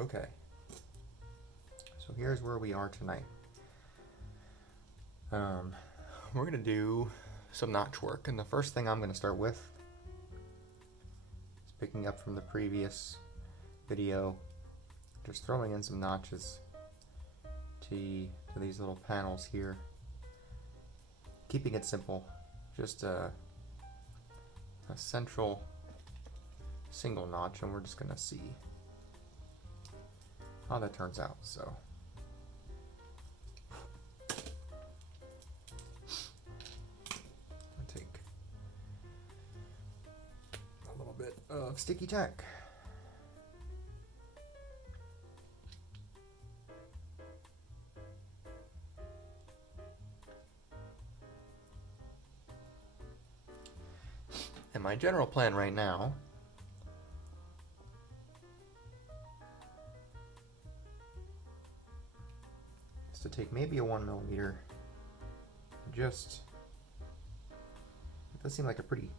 Okay, so here's where we are tonight. We're going to do some notch work, and the first thing I'm going to start with is picking up from the previous video, just throwing in some notches to these little panels here, keeping it simple, just a central single notch, and we're just going to see how that turns out. So I'll take a little bit of sticky tack. And my general plan right now is to take maybe a 1mm, just, it does seem like a pretty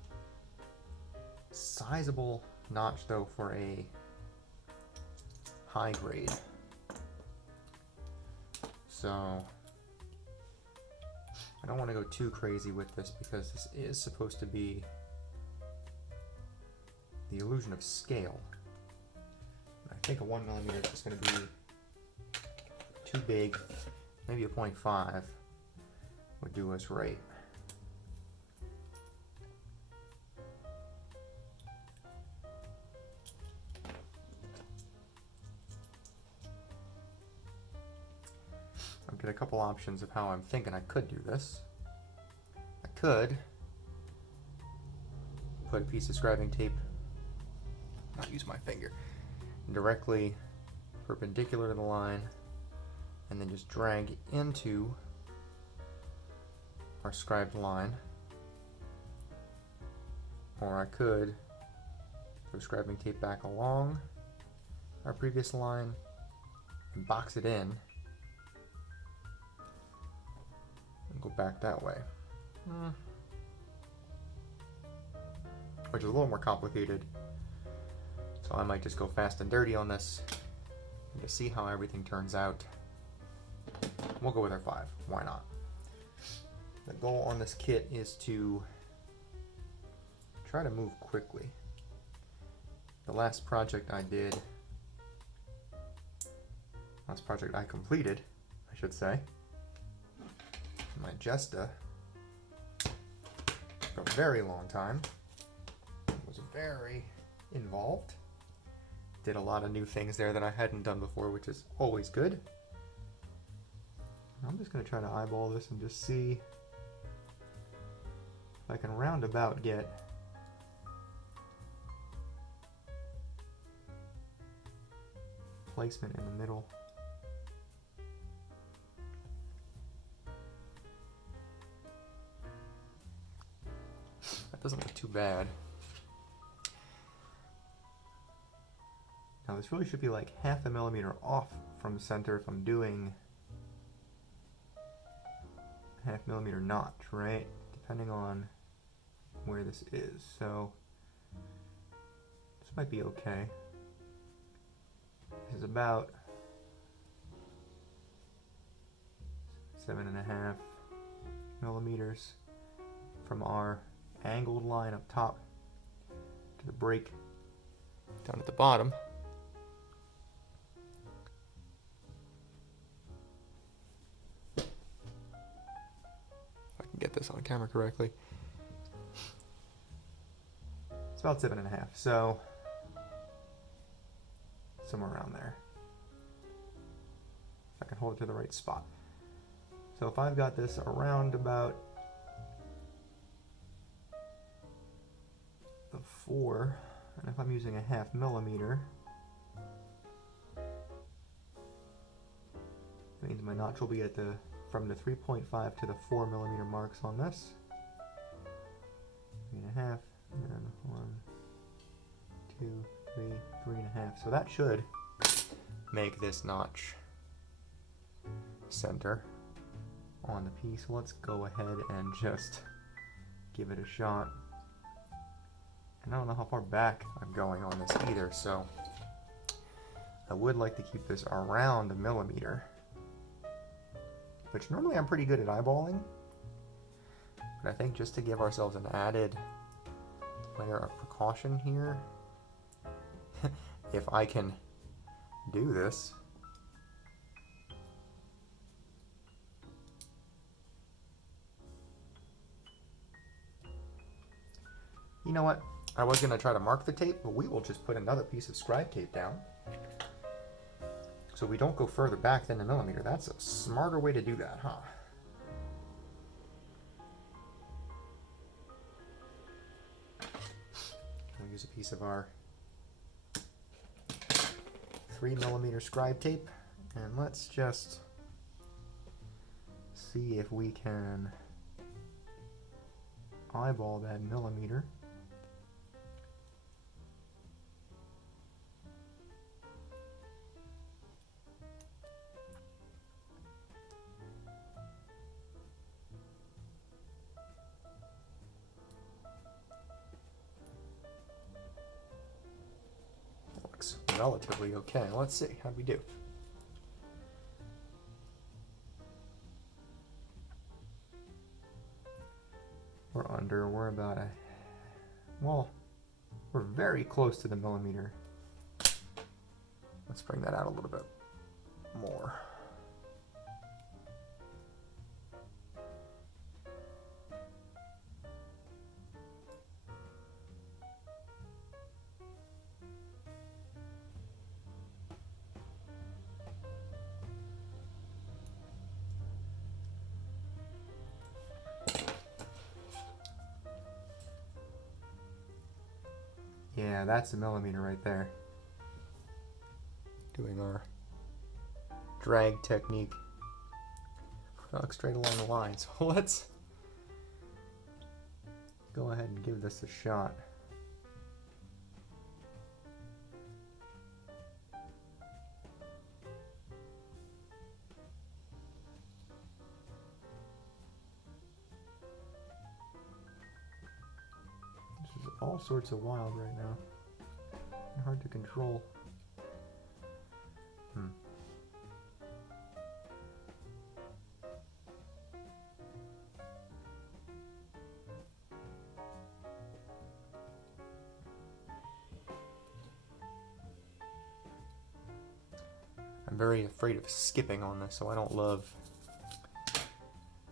sizable notch though for a high grade. So I don't want to go too crazy with this because this is supposed to be the illusion of scale. I think a 1mm is just going to be too big. Maybe a 0.5 would do us right. I've got a couple options of how I'm thinking I could do this. I could put a piece of scribing tape, not use my finger, directly perpendicular to the line, and then just drag into our scribed line. Or I could throw scribing tape back along our previous line and box it in and go back that way. Which is a little more complicated. So I might just go fast and dirty on this and just see how everything turns out. We'll go with our 5. Why not? The goal on this kit is to try to move quickly. The last project I completed, I should say, my Jesta, for a very long time. It was very involved. Did a lot of new things there that I hadn't done before, which is always good. I'm just going to try to eyeball this and just see if I can roundabout get placement in the middle. That doesn't look too bad. Now this really should be like 0.5 millimeter off from the center if I'm doing 0.5 millimeter notch, right? Depending on where this is. So this might be okay. This is about 7.5 millimeters from our angled line up top to the break down at the bottom. Get this on camera correctly. It's about 7.5, so somewhere around there. If I can hold it to the right spot. So if I've got this around about the 4, and if I'm using a 0.5 millimeter, that means my notch will be at the from the 3.5 to the 4 millimeter marks on this. 3.5, and then 1, 2, 3, 3.5. So that should make this notch center on the piece. Let's go ahead and just give it a shot. And I don't know how far back I'm going on this either, so I would like to keep this around a millimeter, which normally I'm pretty good at eyeballing, but I think just to give ourselves an added layer of precaution here, if I can do this. You know what? I was going to try to mark the tape, but we will just put another piece of scribe tape down so we don't go further back than a millimeter. That's a smarter way to do that, huh? We'll use a piece of our 3mm scribe tape, and let's just see if we can eyeball that millimeter. Looks relatively okay. Let's see, how'd we do? We're under, we're about a, well, we're very close to the millimeter. Let's bring that out a little bit more. Yeah, that's a millimeter right there. Doing our drag technique. Look straight along the line. So let's go ahead and give this a shot. This is all sorts of wild right now. Hard to control. I'm very afraid of skipping on this, so I don't love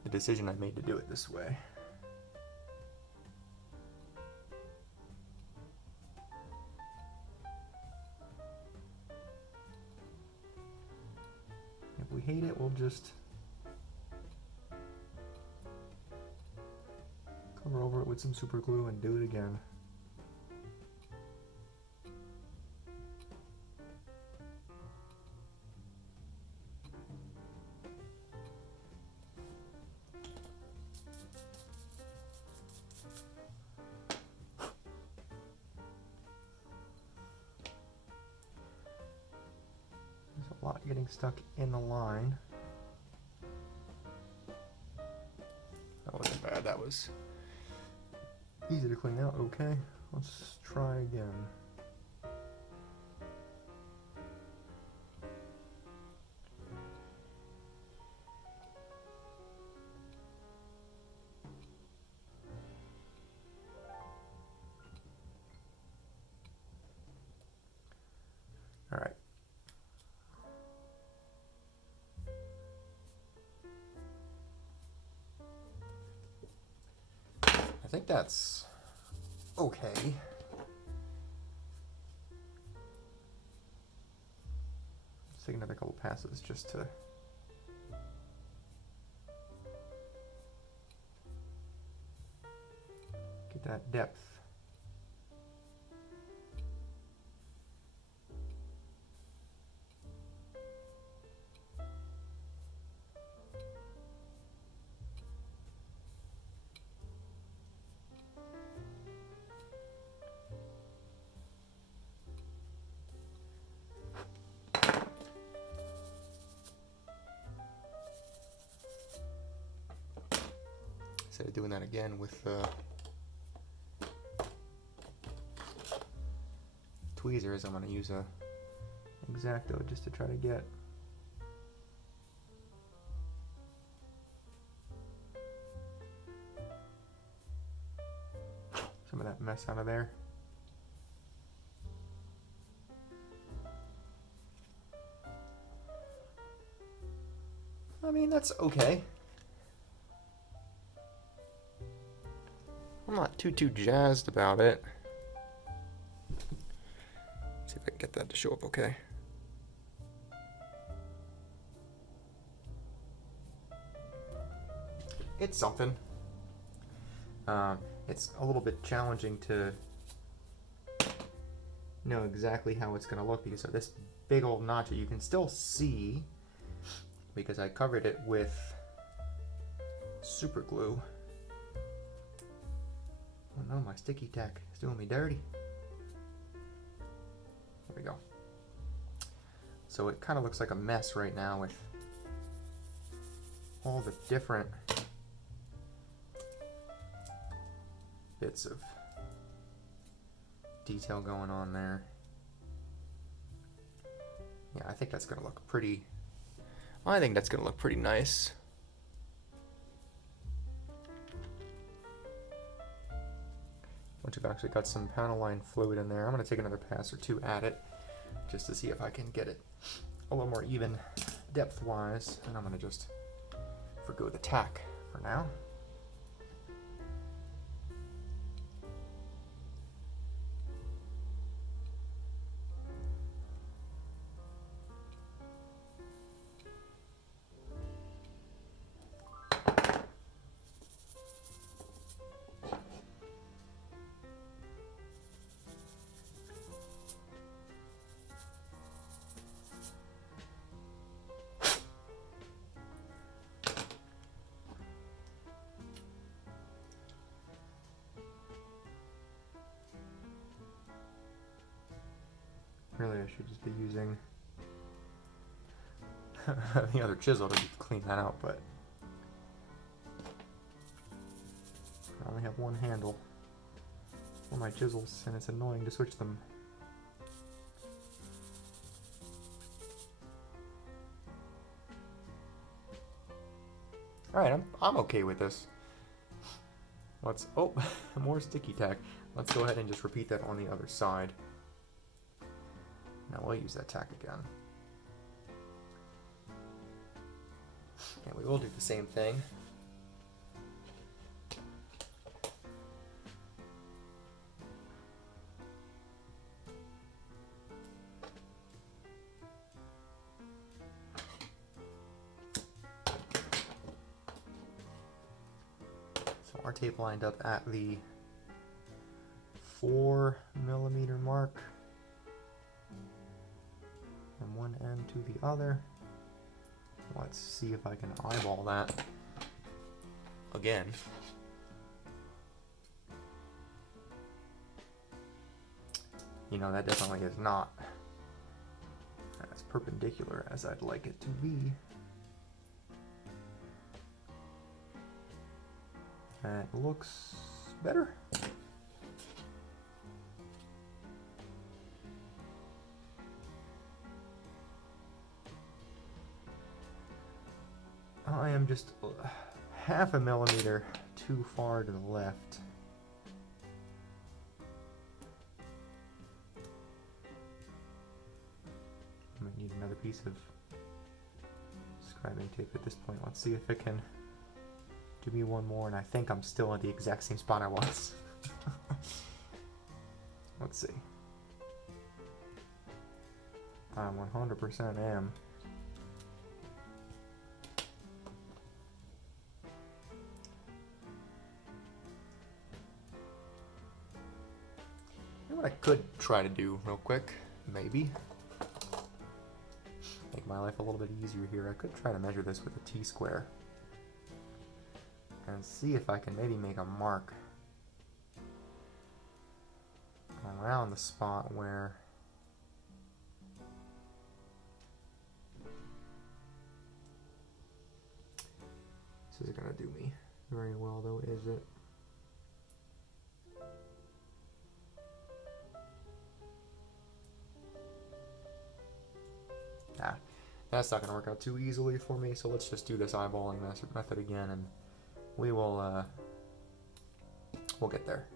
the decision I made to do it this way. If we hate it, we'll just cover over it with some super glue and do it again. A lot getting stuck in the line. That wasn't bad, that was easy to clean out. Okay, let's try again. All right. I think that's okay. Let's take another couple passes just to get that depth. Instead of doing that again with tweezers, I'm going to use a X-Acto just to try to get some of that mess out of there. I mean, that's okay. I'm not too jazzed about it. See if I can get that to show up okay. It's something. It's a little bit challenging to know exactly how it's going to look because of this big old notch that you can still see because I covered it with super glue. Oh no, my sticky tack is doing me dirty. There we go. So it kind of looks like a mess right now with all the different bits of detail going on there. Yeah, I think that's gonna look pretty. I think that's gonna look pretty nice. Once you've actually got some panel line fluid in there, I'm gonna take another pass or two at it just to see if I can get it a little more even depth-wise, and I'm gonna just forgo the tack for now. Really, I should just be using the other chisel to clean that out, but I only have one handle for my chisels, and it's annoying to switch them. Alright, I'm okay with this. Let's, oh, more sticky tack. Let's go ahead and just repeat that on the other side. Now we'll use that tack again. And we will do the same thing. So our tape lined up at the 4mm mark. From one end to the other. Let's see if I can eyeball that again. You know, that definitely is not as perpendicular as I'd like it to be. That looks better. I am just half a millimeter too far to the left. I might need another piece of scribing tape at this point. Let's see if it can do me one more, and I think I'm still at the exact same spot I was. Let's see. I 100% am. What I could try to do real quick, maybe, make my life a little bit easier here. I could try to measure this with a T-square and see if I can maybe make a mark around the spot where this isn't gonna do me very well though, is it? Ah, that's not going to work out too easily for me, so let's just do this eyeballing method again, and we will, we'll get there.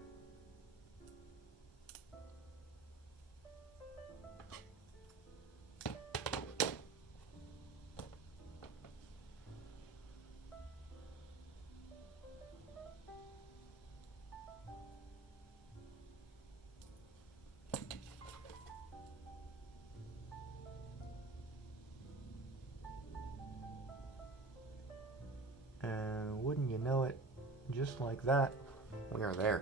And wouldn't you know it, just like that, we are there.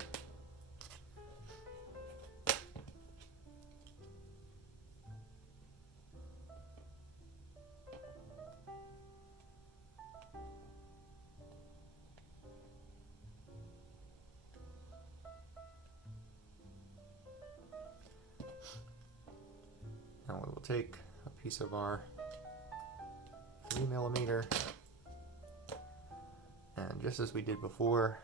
Now we will take a piece of our 3mm, and just as we did before,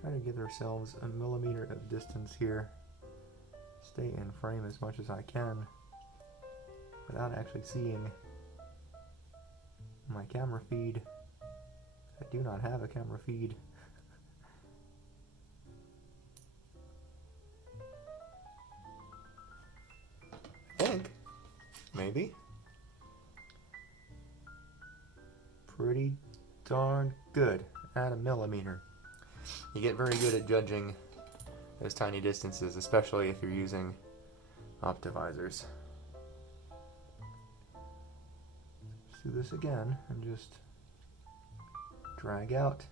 try to give ourselves a millimeter of distance here. Stay in frame as much as I can without actually seeing my camera feed. I do not have a camera feed. I think. Maybe. Pretty darn good at a millimeter. You get very good at judging those tiny distances, especially if you're using optivisors. Let's do this again and just drag out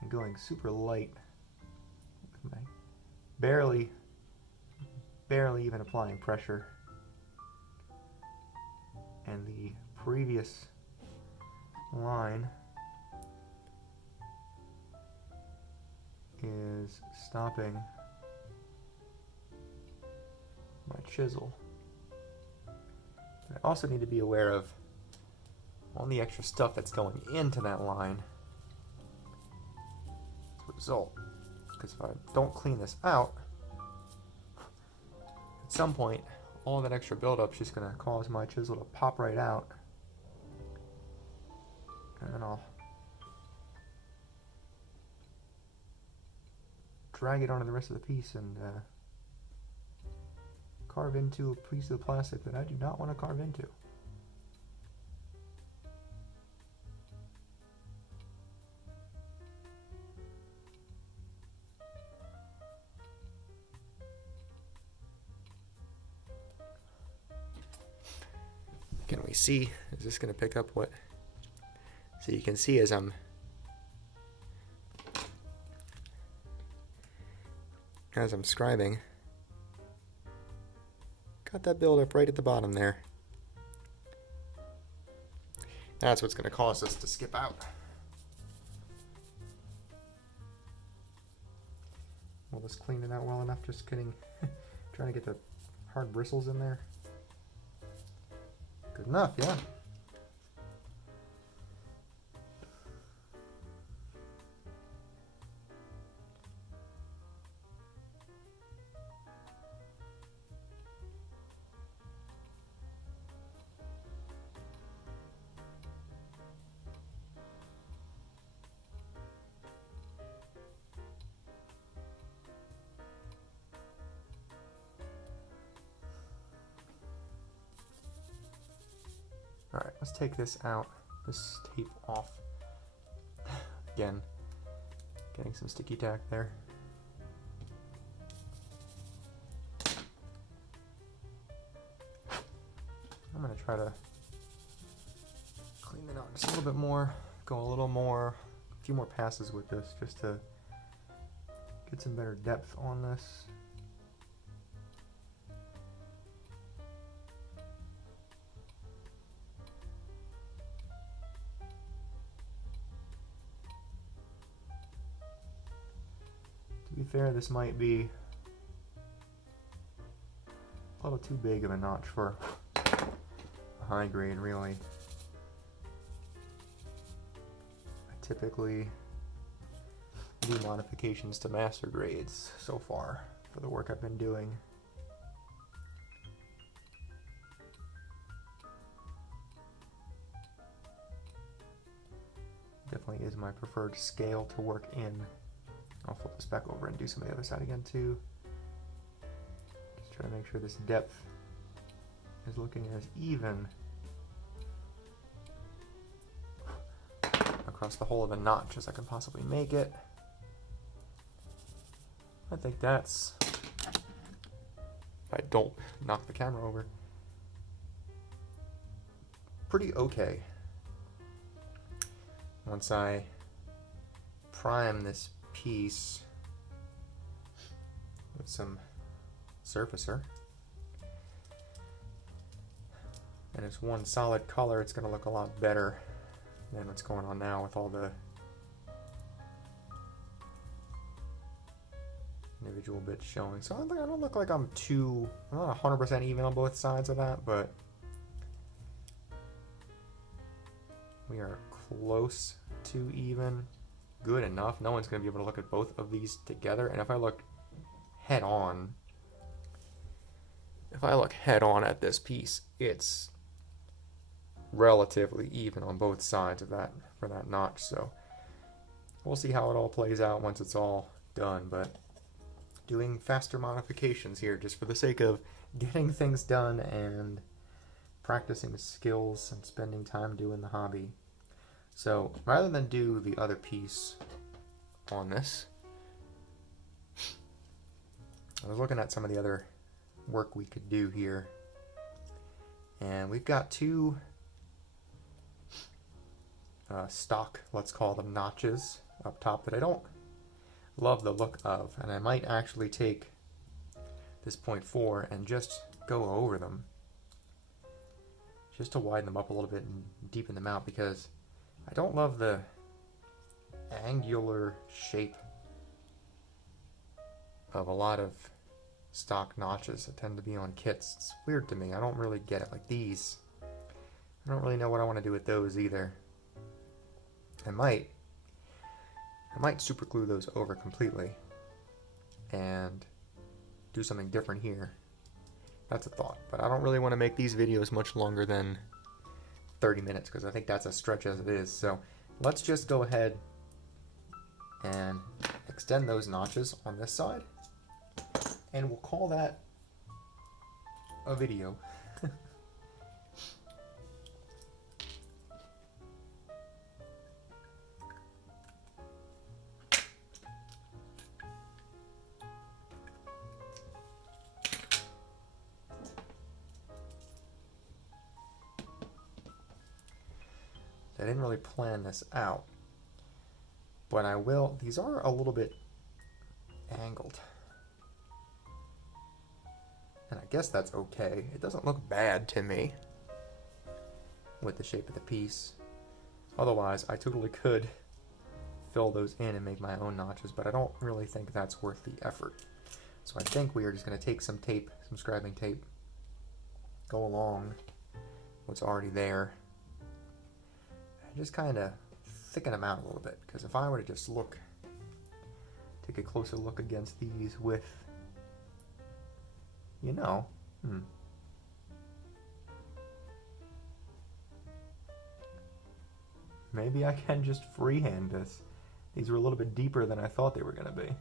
and going super light with my barely even applying pressure, and the previous line is stopping my chisel. I also need to be aware of all the extra stuff that's going into that line as a result, because if I don't clean this out, at some point all that extra buildup is just going to cause my chisel to pop right out, and then I'll drag it onto the rest of the piece and carve into a piece of plastic that I do not want to carve into. Can we see? Is this going to pick up what? So you can see as I'm scribing, got that buildup right at the bottom there. That's what's going to cause us to skip out. Will this clean it out well enough? Just kidding. Trying to get the hard bristles in there. Good enough, yeah. Alright, let's take this out, this tape off. Again, getting some sticky tack there. I'm going to try to clean it out just a little bit more, go a little more, a few more passes with this just to get some better depth on this. To be fair, this might be a little too big of a notch for a high grade, really. I typically do modifications to master grades so far for the work I've been doing. Definitely is my preferred scale to work in. I'll flip this back over and do some of the other side again too. Just try to make sure this depth is looking as even across the whole of the notch as I can possibly make it. I think that's, if I don't knock the camera over, pretty okay. Once I prime this piece with some surfacer, and it's one solid color, it's going to look a lot better than what's going on now with all the individual bits showing. So I don't look like I'm not 100% even on both sides of that, but we are close to even. Good enough. No one's going to be able to look at both of these together. And if I look head on at this piece, it's relatively even on both sides of that for that notch. So we'll see how it all plays out once it's all done. But doing faster modifications here just for the sake of getting things done and practicing skills and spending time doing the hobby. So rather than do the other piece on this, I was looking at some of the other work we could do here, and we've got two stock, let's call them notches, up top that I don't love the look of, and I might actually take this 0.4 and just go over them just to widen them up a little bit and deepen them out, because I don't love the angular shape of a lot of stock notches that tend to be on kits. It's weird to me. I don't really get it. Like these, I don't really know what I want to do with those either. I might super glue those over completely and do something different here. That's a thought. But I don't really want to make these videos much longer than 30 minutes, because I think that's a stretch as it is. So let's just go ahead and extend those notches on this side, and we'll call that a video. I didn't really plan this out, but I will. These are a little bit angled, and I guess that's okay. It doesn't look bad to me with the shape of the piece. Otherwise, I totally could fill those in and make my own notches, but I don't really think that's worth the effort. So I think we are just going to take some tape, some scribing tape, go along what's already there, just kind of thicken them out a little bit, because if I were to just take a closer look against these with, maybe I can just freehand this. These were a little bit deeper than I thought they were going to be.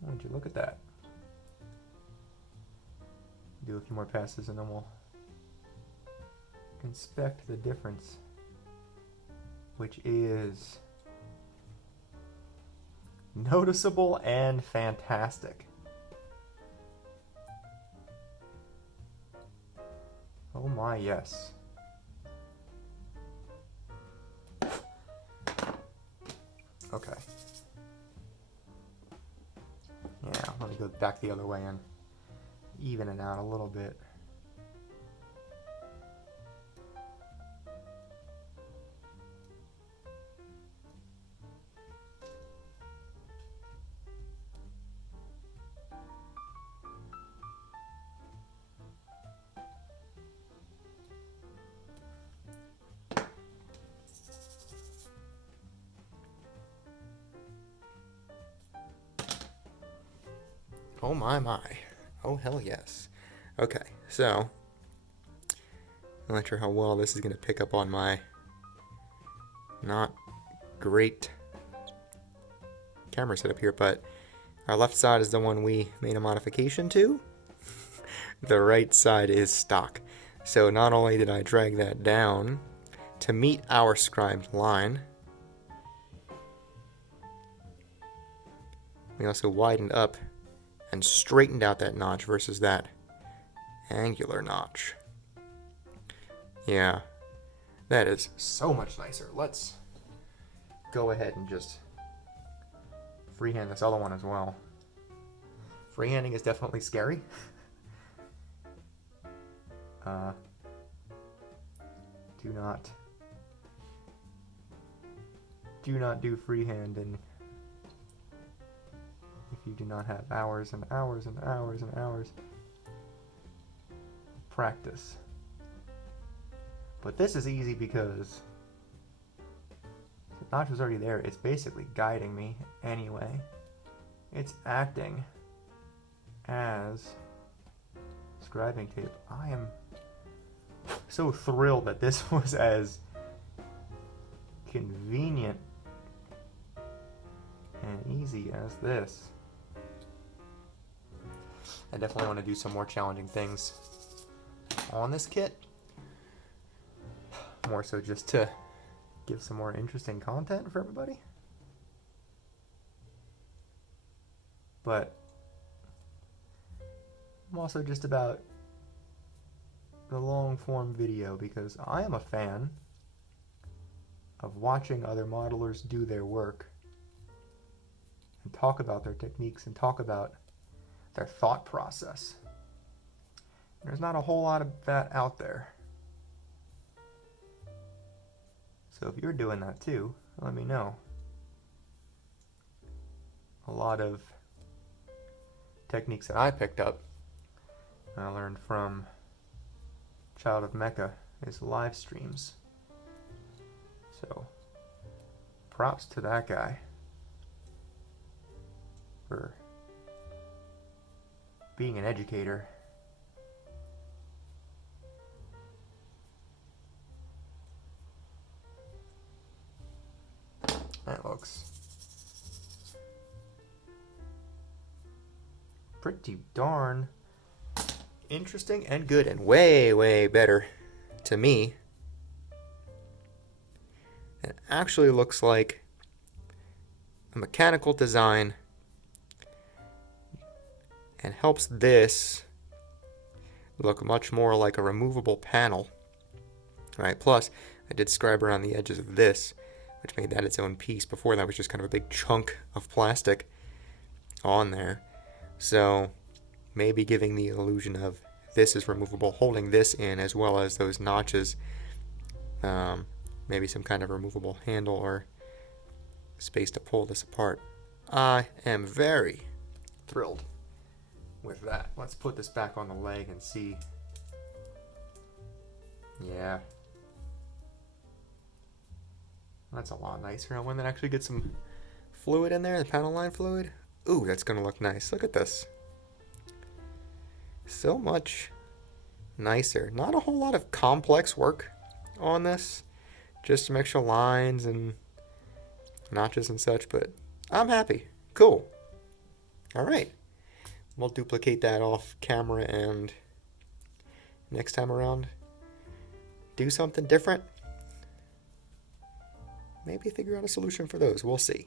Would you look at that? Do a few more passes and then we'll inspect the difference, which is noticeable and fantastic. Oh my, yes. Okay. Yeah, let me go back the other way and even it out a little bit. Oh my. Oh hell yes. Okay, so I'm not sure how well this is going to pick up on my not great camera setup here, but our left side is the one we made a modification to. The right side is stock. So not only did I drag that down to meet our scribed line, we also widened up and straightened out that notch versus that angular notch. Yeah, that is so much nicer. Let's go ahead and just freehand this other one as well. Freehanding is definitely scary. Do not do freehanding if you do not have hours and hours and hours and hours practice. But this is easy because the notch was already there. It's basically guiding me anyway. It's acting as scribing tape. I am so thrilled that this was as convenient and easy as this. I definitely want to do some more challenging things on this kit. More so just to give some more interesting content for everybody. But I'm also just about the long form video because I am a fan of watching other modelers do their work and talk about their techniques and talk about their thought process. There's not a whole lot of that out there. So if you're doing that too, let me know. A lot of techniques that I picked up and I learned from Child of Mecha is live streams. So props to that guy for being an educator. That looks pretty darn interesting and good and way, way better to me. It actually looks like a mechanical design and helps this look much more like a removable panel. Right, plus I did scribe around the edges of this, which made that its own piece. Before that was just kind of a big chunk of plastic on there. So maybe giving the illusion of this is removable, holding this in as well as those notches. Maybe some kind of removable handle or space to pull this apart. I am very thrilled with that. Let's put this back on the leg and see. Yeah. That's a lot nicer. And when that actually gets some fluid in there, the panel line fluid, ooh, that's going to look nice. Look at this. So much nicer. Not a whole lot of complex work on this. Just some extra lines and notches and such, but I'm happy. Cool. All right. We'll duplicate that off camera and next time around do something different. Maybe figure out a solution for those. We'll see.